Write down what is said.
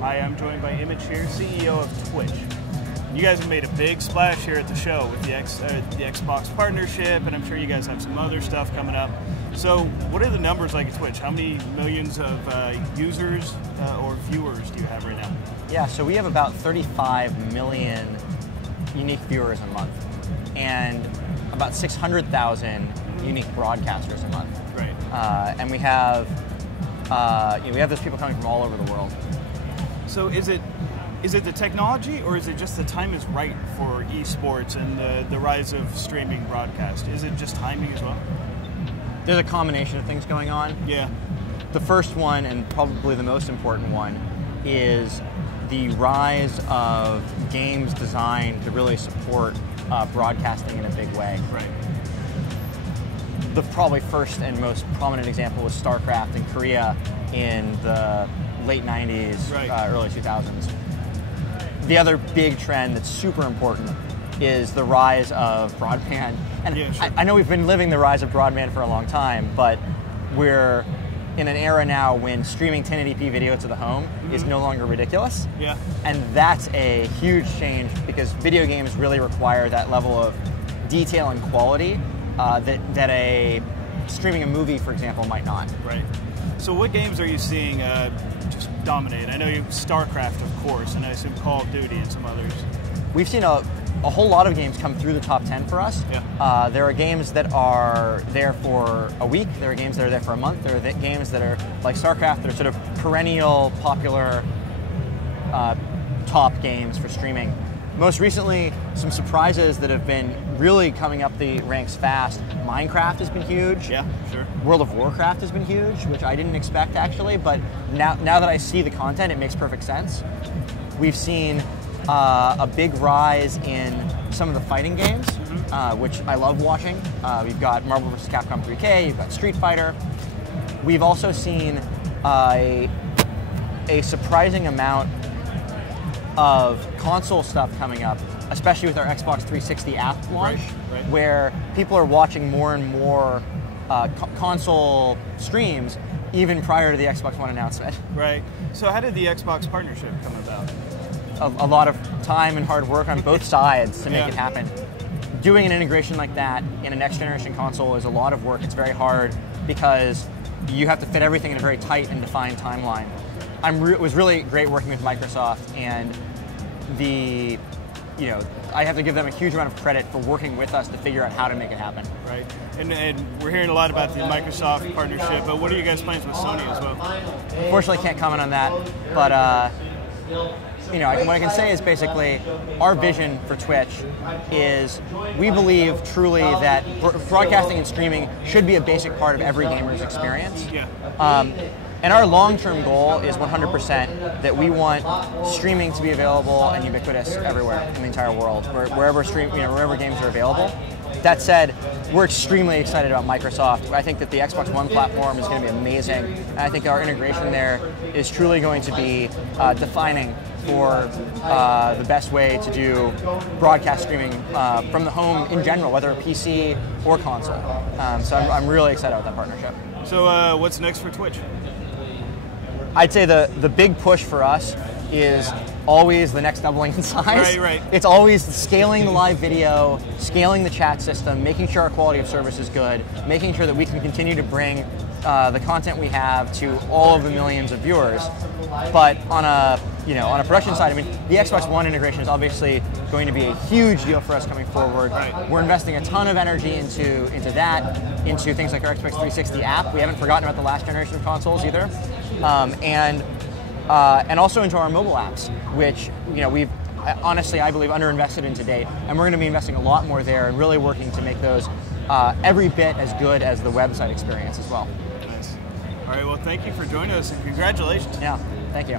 Hi, I'm joined by Emmett Shear, CEO of Twitch. You guys have made a big splash here at the show with the Xbox partnership, and I'm sure you guys have some other stuff coming up. So what are the numbers like at Twitch? How many millions of users or viewers do you have right now? Yeah, so we have about 35 million unique viewers a month, and about 600,000 unique broadcasters a month. Right. And we have those people coming from all over the world. So is it the technology, or is it just the time is right for esports and the rise of streaming broadcast? Is it just timing as well? There's a combination of things going on. Yeah. The first one, and probably the most important one, is the rise of games designed to really support broadcasting in a big way. Right. The probably first and most prominent example was StarCraft in Korea in the late 90s, right. Early 2000s. The other big trend that's super important is the rise of broadband. And yeah, sure. I know we've been living the rise of broadband for a long time, but we're in an era now when streaming 1080p video to the home is no longer ridiculous. Yeah. And that's a huge change because video games really require that level of detail and quality that a streaming a movie, for example, might not. Right. So what games are you seeing just dominate? I know StarCraft, of course, and I assume Call of Duty and some others. We've seen a whole lot of games come through the top 10 for us. Yeah. There are games that are there for a week. There are games that are there for a month. There are games that are like StarCraft that are sort of perennial, popular top games for streaming. Most recently, some surprises that have been really coming up the ranks fast. Minecraft has been huge. Yeah, sure. World of Warcraft has been huge, which I didn't expect actually, but now that I see the content, it makes perfect sense. We've seen a big rise in some of the fighting games, which I love watching. We've got Marvel vs. Capcom 3K, you've got Street Fighter. We've also seen a surprising amount of console stuff coming up, especially with our Xbox 360 app launch, right. where people are watching more and more console streams even prior to the Xbox One announcement. Right. So how did the Xbox partnership come about? A lot of time and hard work on both sides to make it happen. Doing an integration like that in a next generation console is a lot of work. It's very hard because you have to fit everything in a very tight and defined timeline. It was really great working with Microsoft, and I have to give them a huge amount of credit for working with us to figure out how to make it happen. Right, and we're hearing a lot about the Microsoft partnership, but what are you guys' plans with Sony as well? Unfortunately, can't comment on that, but what I can say is basically our vision for Twitch is we believe truly that broadcasting and streaming should be a basic part of every gamer's experience. Yeah. And our long-term goal is 100% that we want streaming to be available and ubiquitous everywhere in the entire world, wherever games are available. That said, we're extremely excited about Microsoft. I think that the Xbox One platform is going to be amazing, and I think our integration there is truly going to be defining for the best way to do broadcast streaming from the home in general, whether a PC or console. So I'm really excited about that partnership. So what's next for Twitch? I'd say the big push for us is always the next doubling in size. Right. It's always scaling the live video, scaling the chat system, making sure our quality of service is good, making sure that we can continue to bring the content we have to all of the millions of viewers. But on a production side, I mean, the Xbox One integration is obviously going to be a huge deal for us coming forward. Right. We're investing a ton of energy into that, into things like our Xbox 360 app. We haven't forgotten about the last generation of consoles either, and also into our mobile apps, which we've honestly, I believe, underinvested in to date, and we're going to be investing a lot more there and really working to make those every bit as good as the website experience as well. Nice. All right. Well, thank you for joining us, and congratulations. Yeah. Thank you.